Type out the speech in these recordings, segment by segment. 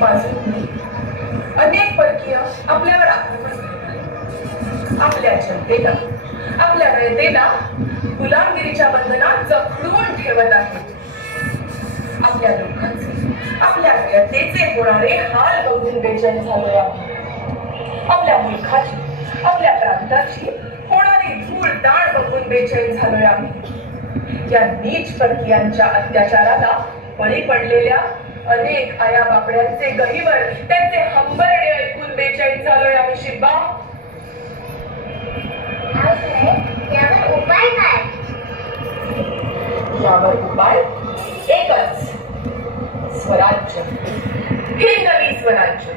बाजूंनी अनेक परकीय आपल्यावर आक्रमण करतात. आपल्या जनतेला, आपल्या रयतेला गुलामगिरीच्या बंधनात जखडून ठेवत आहेत. आपल्या लोकांचे, आपल्या रयतेचे होणारे हाल बघून बेचैन झालोय आम्ही. आपल्या मुलखाची, आपल्या प्रांताची होणारी धूळधाण बघून बेचैन झालोय आम्ही. या नीच परकीयांच्या अत्याचाराला बळी पडलेल्या अनेक आया बापड्यांचे गहिवर, त्यांचे हंबरडे ऐकून बेचैन झालोय आम्ही. शिब्बा, यावर उपाय काय? यावर उपाय एकच, स्वराज्य, हे नवी स्वराज्य.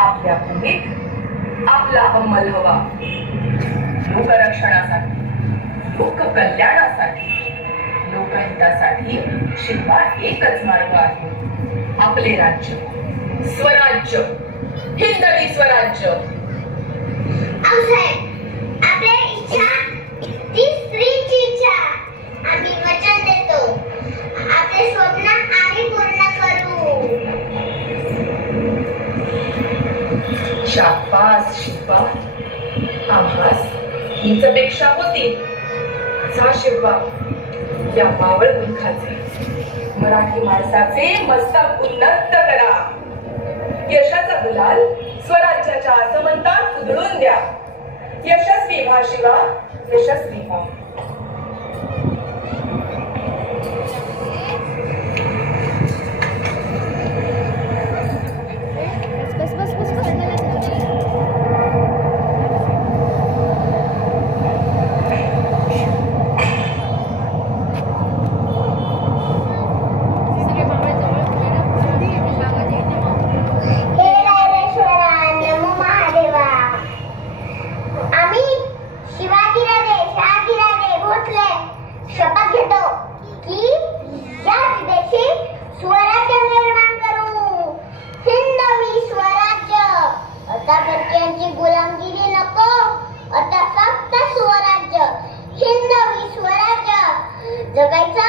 आपल्या भूमीत आपला अंमल हवा. लोकरक्षणासाठी, लोक कल्याणासाठी, लोकहितासाठी शिल्पा एकच मार्ग आहे, आपले राज्य, स्वराज्य, हिंदवी स्वराज्य. आपल्या इच्छा ती स्त्रीची इच्छा. आम्ही वचन देतो, आपले स्वप्न आम्ही पूर्ण करू. शाबास शिल्पा, आम्हास हीच अपेक्षा होती. जा शिल्पा, या मावळ मुलखाचे, मराठी माणसाचे मस्तक उन्नत करा. यशाचा गुलाल स्वराज्याच्या आसमंतात उधळून द्या. यशस्वी व्हा शिवा, यशस्वी व्हा. गुलामगिरी नको, आता फक्त स्वराज्य, हिंदवी स्वराज्य जगायचा